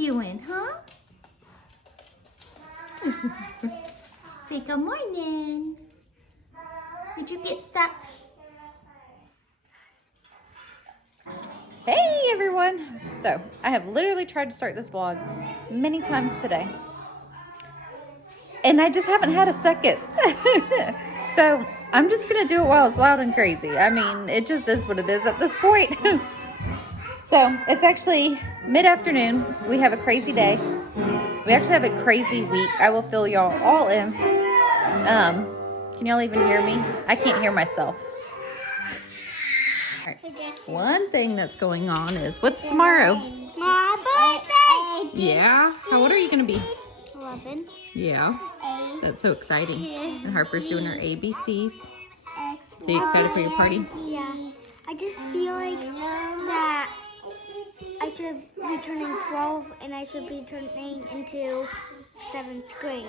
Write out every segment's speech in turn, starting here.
doing, huh? Say good morning. Did you get stuck? Hey everyone! So, I have literally tried to start this vlog many times today. And I just haven't had a second. So, I'm just going to do it while it's loud and crazy. I mean, it just is what it is at this point. So, it's actually mid-afternoon. We have a crazy day. We actually have a crazy week. I will fill y'all all in. Can y'all even hear me? I can't hear myself. All right. One thing that's going on is, what's tomorrow? My birthday! Yeah? How old are you going to be? 11. Yeah. That's so exciting. And Harper's doing her ABCs. So you excited for your party? Yeah. I just feel like that I should be turning 12 and I should be turning into 7th grade.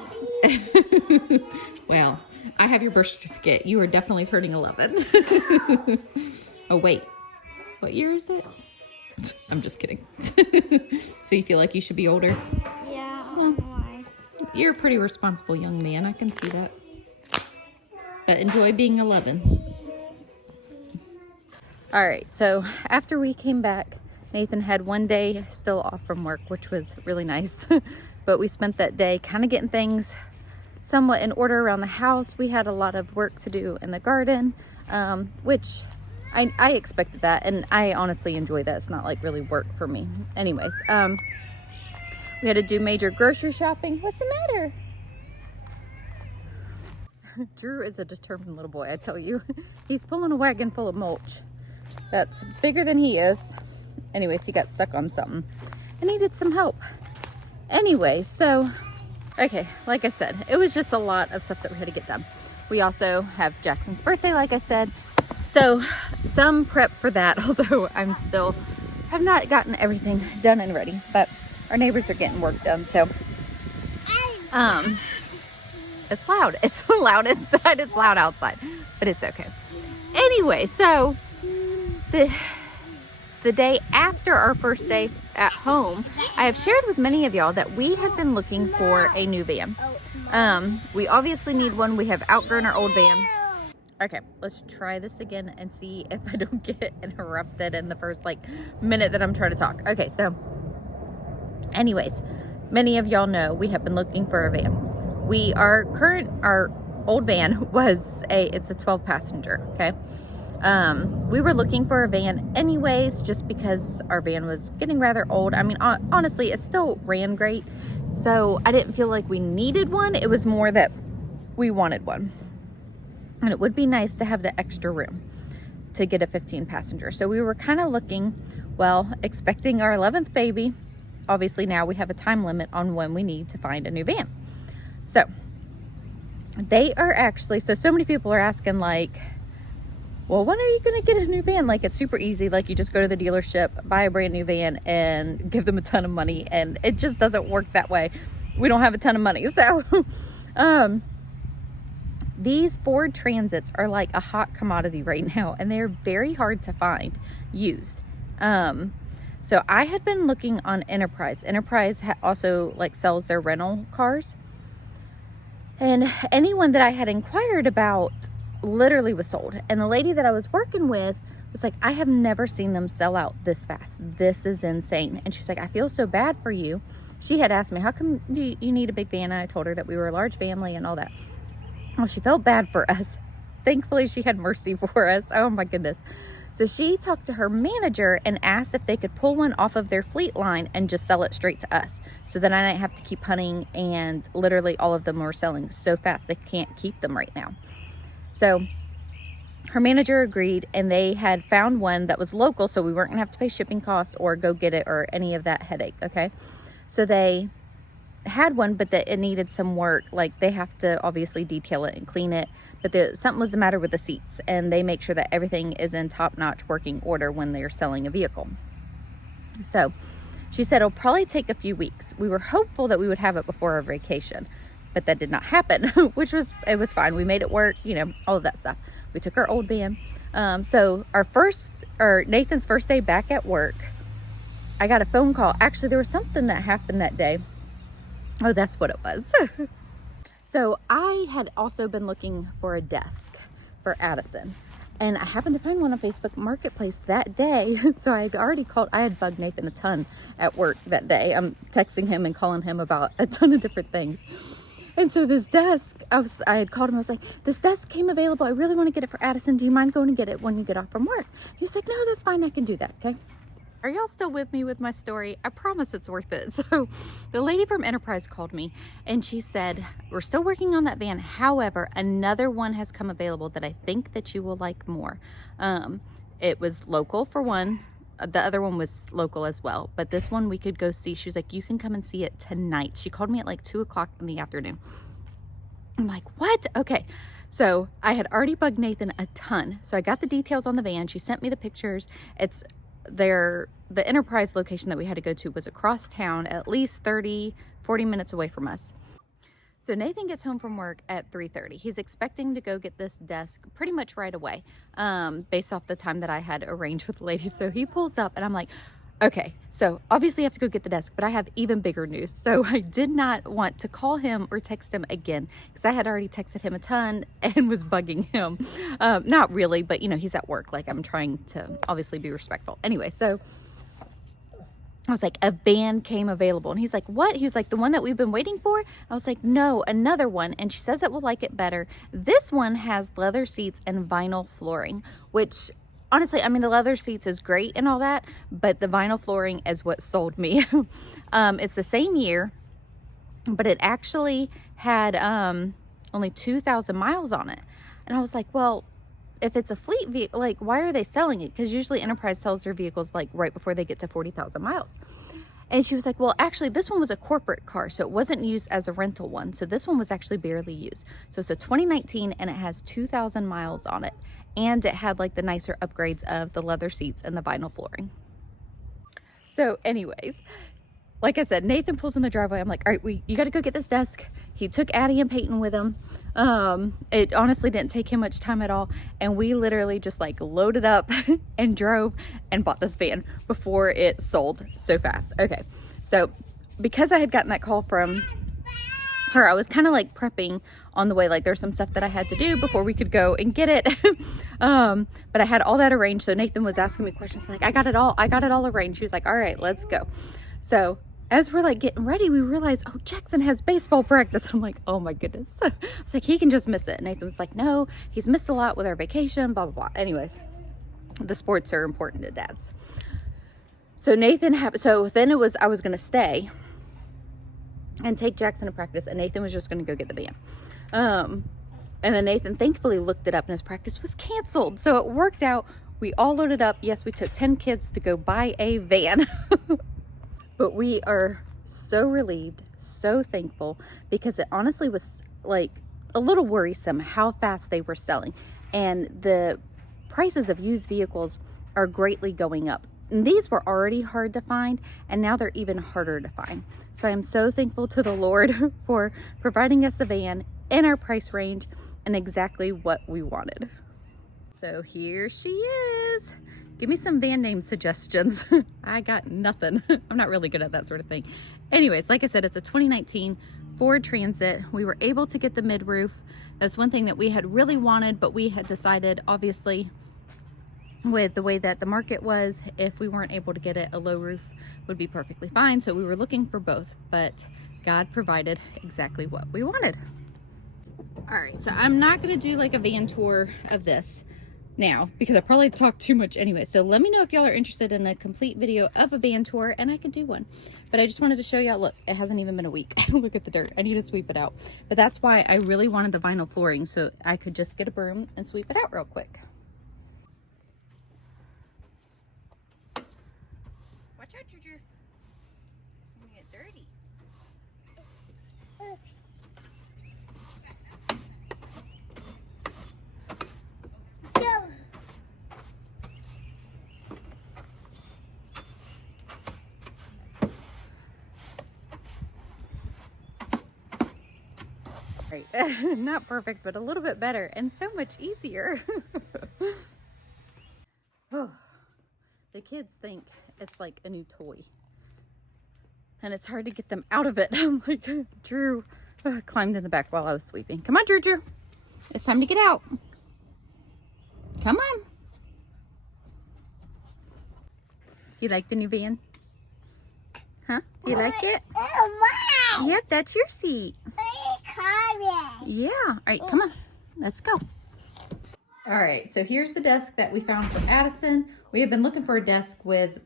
Well, I have your birth certificate. You are definitely turning 11. Oh, wait. What year is it? I'm just kidding. So you feel like you should be older? Yeah, I don't know why. You're a pretty responsible young man. I can see that. But enjoy being 11. All right. So after we came back, Nathan had one day still off from work, which was really nice. But we spent that day kind of getting things somewhat in order around the house. We had a lot of work to do in the garden, which I expected that, and I honestly enjoy that. It's not like really work for me. Anyways, we had to do major grocery shopping. What's the matter? Drew is a determined little boy, I tell you. He's pulling a wagon full of mulch that's bigger than he is. Anyways, he got stuck on something and needed some help. Anyway, so, okay, like I said, it was just a lot of stuff that we had to get done. We also have Jackson's birthday, like I said. So, some prep for that, although have not gotten everything done and ready. But our neighbors are getting work done, so, it's loud. It's loud inside, it's loud outside, but it's okay. Anyway, so, the day after our first day at home, I have shared with many of y'all that we have been looking for a new van. We obviously need one. We have outgrown our old van. Okay, let's try this again and see if I don't get interrupted in the first minute that I'm trying to talk. Okay, so anyways, many of y'all know we have been looking for a van. Our old van it's a 12 passenger, okay? We were looking for a van anyways, just because our van was getting rather old. I mean, honestly, it still ran great. So I didn't feel like we needed one. It was more that we wanted one. And it would be nice to have the extra room to get a 15 passenger. So we were kind of looking, expecting our 11th baby. Obviously now we have a time limit on when we need to find a new van. So they are actually, so many people are asking well, when are you going to get a new van? It's super easy. You just go to the dealership, buy a brand new van, and give them a ton of money. And it just doesn't work that way. We don't have a ton of money. So, these Ford Transits are like a hot commodity right now. And they're very hard to find used. So, I had been looking on Enterprise. Enterprise also sells their rental cars. And anyone that I had inquired about literally was sold. And the lady that I was working with was like, I have never seen them sell out this fast. This is insane. And she's like, I feel so bad for you. She had asked me, how come do you need a big van? And I told her that we were a large family and all that. Well, she felt bad for us. Thankfully, she had mercy for us. Oh my goodness. So she talked to her manager and asked if they could pull one off of their fleet line and just sell it straight to us. So then I didn't have to keep hunting, and literally all of them were selling so fast they can't keep them right now. So her manager agreed, and they had found one that was local, so we weren't gonna have to pay shipping costs or go get it or any of that headache, okay? So they had one, but that it needed some work. They have to obviously detail it and clean it, but something was the matter with the seats, and they make sure that everything is in top-notch working order when they're selling a vehicle. So she said it'll probably take a few weeks. We were hopeful that we would have it before our vacation, but that did not happen, which was fine. We made it work, all of that stuff. We took our old van. So Nathan's first day back at work, I got a phone call. Actually, there was something that happened that day. Oh, that's what it was. So I had also been looking for a desk for Addison, and I happened to find one on Facebook Marketplace that day. So I had already called. I had bugged Nathan a ton at work that day. I'm texting him and calling him about a ton of different things. And so this desk, I had called him. I was like, this desk came available. I really want to get it for Addison. Do you mind going to get it when you get off from work? He was like, no, that's fine. I can do that. Okay. Are y'all still with me with my story? I promise it's worth it. So the lady from Enterprise called me and she said, we're still working on that van. However, another one has come available that I think that you will like more. It was local for one. The other one was local as well, but this one we could go see. She was like, you can come and see it tonight. She called me at like 2 o'clock in the afternoon. I'm like, what? Okay. So I had already bugged Nathan a ton. So I got the details on the van. She sent me the pictures. It's the Enterprise location that we had to go to was across town, at least 30-40 minutes away from us. So Nathan gets home from work at 3:30. He's expecting to go get this desk pretty much right away, based off the time that I had arranged with the lady. So he pulls up and I'm like, okay, so obviously I have to go get the desk, but I have even bigger news. So I did not want to call him or text him again because I had already texted him a ton and was bugging him. Not really, but you know, he's at work. Like, I'm trying to obviously be respectful. Anyway, so I was like, a van came available. And he's like, what? He was like, the one that we've been waiting for? I was like, no, another one. And she says it will like it better. This one has leather seats and vinyl flooring, which honestly, I mean, the leather seats is great and all that, but the vinyl flooring is what sold me. It's the same year, but it actually had only 2,000 miles on it. And I was like, well, if it's a fleet vehicle, like, why are they selling it? Because usually Enterprise sells their vehicles like right before they get to 40,000 miles. And she was like, well, actually, this one was a corporate car, so it wasn't used as a rental one. So this one was actually barely used. So it's a 2019 and it has 2,000 miles on it. And it had like the nicer upgrades of the leather seats and the vinyl flooring. So anyways, like I said, Nathan pulls in the driveway. I'm like, all right, you got to go get this desk. He took Addie and Peyton with him. It honestly didn't take him much time at all. And we literally just like loaded up and drove and bought this van before it sold so fast. Okay. So because I had gotten that call from her, I was kind of like prepping on the way. Like, there's some stuff that I had to do before we could go and get it. But I had all that arranged. So Nathan was asking me questions like, I got it all arranged. She was like, all right, let's go. So as we're like getting ready, we realized, oh, Jackson has baseball practice. I'm like, oh my goodness. I was like, he can just miss it. And Nathan was like, no, he's missed a lot with our vacation, blah, blah, blah. Anyways, the sports are important to dads. So so then I was going to stay and take Jackson to practice, and Nathan was just going to go get the van. And then Nathan thankfully looked it up and his practice was canceled. So it worked out. We all loaded up. Yes, we took 10 kids to go buy a van. But we are so relieved, so thankful, because it honestly was like a little worrisome how fast they were selling. And the prices of used vehicles are greatly going up. And these were already hard to find, and now they're even harder to find. So I am so thankful to the Lord for providing us a van in our price range and exactly what we wanted. So here she is. Give me some van name suggestions. I got nothing. I'm not really good at that sort of thing. Anyways, like I said, it's a 2019 Ford Transit. We were able to get the mid-roof. That's one thing that we had really wanted, but we had decided, obviously, with the way that the market was, if we weren't able to get it, a low roof would be perfectly fine. So we were looking for both, but God provided exactly what we wanted. All right, so I'm not gonna do like a van tour of this now because I probably talked too much anyway. So let me know if y'all are interested in a complete video of a van tour, and I could do one. But I just wanted to show y'all, look, it hasn't even been a week. Look at the dirt. I need to sweep it out. But that's why I really wanted the vinyl flooring, so I could just get a broom and sweep it out real quick. Watch out, Ginger. You're gonna get dirty. Right. Not perfect, but a little bit better and so much easier. Oh, the kids think it's like a new toy. And it's hard to get them out of it. I'm like, Drew climbed in the back while I was sweeping. Come on, Drew. It's time to get out. Come on. You like the new van? Huh? Do you like it? Oh, Yep, that's your seat. Yeah. All right, come on. Let's go. All right, so here's the desk that we found for Addison. We have been looking for a desk with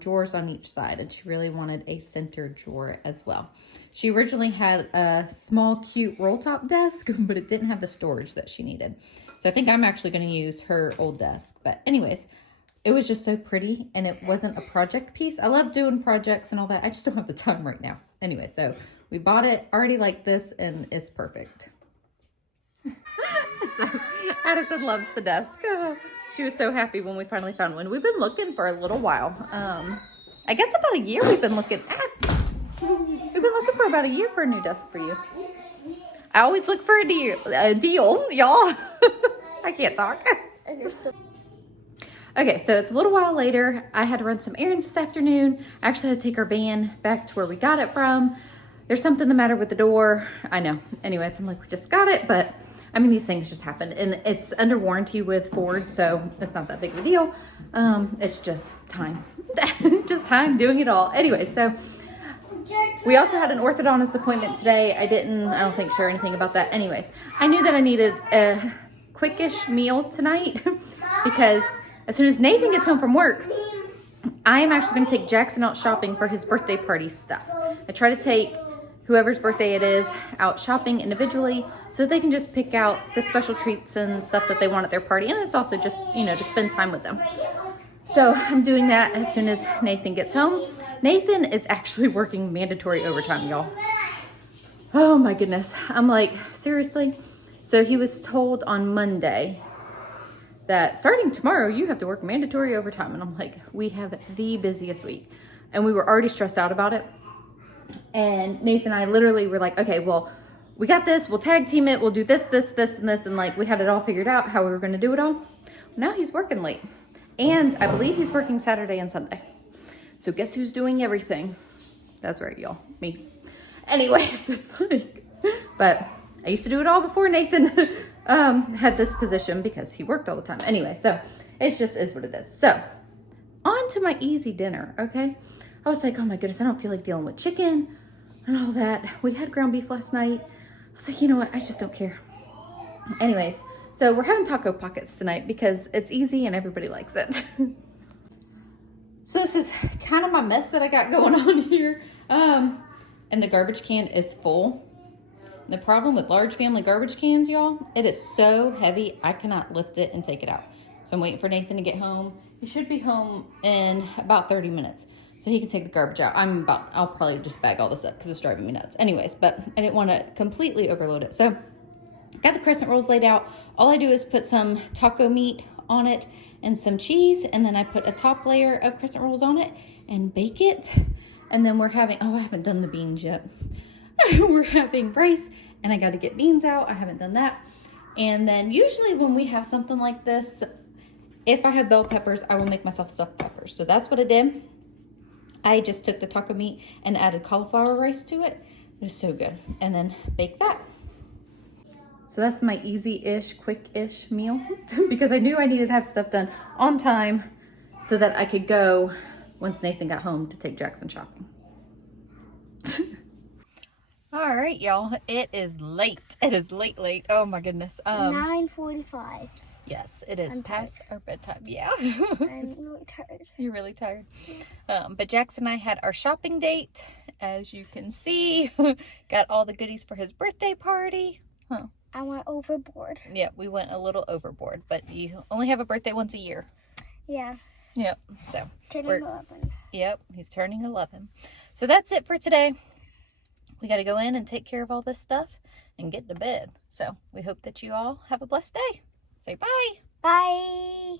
drawers on each side, and she really wanted a center drawer as well. She originally had a small, cute roll-top desk, but it didn't have the storage that she needed. So I think I'm actually going to use her old desk. But anyways, it was just so pretty, and it wasn't a project piece. I love doing projects and all that. I just don't have the time right now. Anyway, so we bought it already like this, and it's perfect. So Addison loves the desk. She was so happy when we finally found one. We've been looking for a little while. I guess about a year we've been looking at. We've been looking for about a year for a new desk for you. I always look for a deal, y'all. I can't talk. Okay, so it's a little while later. I had to run some errands this afternoon. I actually had to take our van back to where we got it from. There's something the matter with the door. I know. Anyways, I'm like, we just got it, but I mean, these things just happen, and it's under warranty with Ford, so it's not that big of a deal. It's just time. Just time doing it all. Anyway, so we also had an orthodontist appointment today. I don't think, share anything about that. Anyways, I knew that I needed a quickish meal tonight because as soon as Nathan gets home from work, I am actually going to take Jackson out shopping for his birthday party stuff. I try to take whoever's birthday it is out shopping individually so that they can just pick out the special treats and stuff that they want at their party. And it's also just, to spend time with them. So I'm doing that as soon as Nathan gets home. Nathan is actually working mandatory overtime, y'all. Oh my goodness. I'm like, seriously? So he was told on Monday that starting tomorrow, you have to work mandatory overtime. And I'm like, we have the busiest week. And we were already stressed out about it. And Nathan and I literally were like, okay, well, we got this. We'll tag team it. We'll do this, this, this, and this. And like, we had it all figured out how we were going to do it all. Now he's working late. And I believe he's working Saturday and Sunday. So guess who's doing everything? That's right, y'all. Me. Anyways, it's like, but I used to do it all before Nathan had this position because he worked all the time. Anyway, so it's just is what it is. So on to my easy dinner, okay? I was like, oh my goodness, I don't feel like dealing with chicken and all that. We had ground beef last night. I was like, you know what? I just don't care. Anyways, so we're having taco pockets tonight because it's easy and everybody likes it. So this is kind of my mess that I got going on here. And the garbage can is full. The problem with large family garbage cans, y'all, it is so heavy, I cannot lift it and take it out. So I'm waiting for Nathan to get home. He should be home in about 30 minutes. So he can take the garbage out. I'll probably just bag all this up because it's driving me nuts. Anyways, but I didn't want to completely overload it. So got the crescent rolls laid out. All I do is put some taco meat on it and some cheese. And then I put a top layer of crescent rolls on it and bake it. And then we're having, I haven't done the beans yet. We're having rice and I got to get beans out. I haven't done that. And then usually when we have something like this, if I have bell peppers, I will make myself stuffed peppers. So that's what I did. I just took the taco meat and added cauliflower rice to it. It was so good. And then bake that. So that's my easy-ish, quick-ish meal because I knew I needed to have stuff done on time so that I could go once Nathan got home to take Jackson shopping. All right, y'all. It is late. It is late. Oh my goodness. 9:45. Yes, it is past our bedtime. Yeah. I'm really tired. You're really tired. But Jackson and I had our shopping date. As you can see, got all the goodies for his birthday party. Huh. I went overboard. Yeah, we went a little overboard, but you only have a birthday once a year. Yeah. Yep. So turning 11. Yep, he's turning 11. So that's it for today. We got to go in and take care of all this stuff and get to bed. So we hope that you all have a blessed day. Say bye. Bye.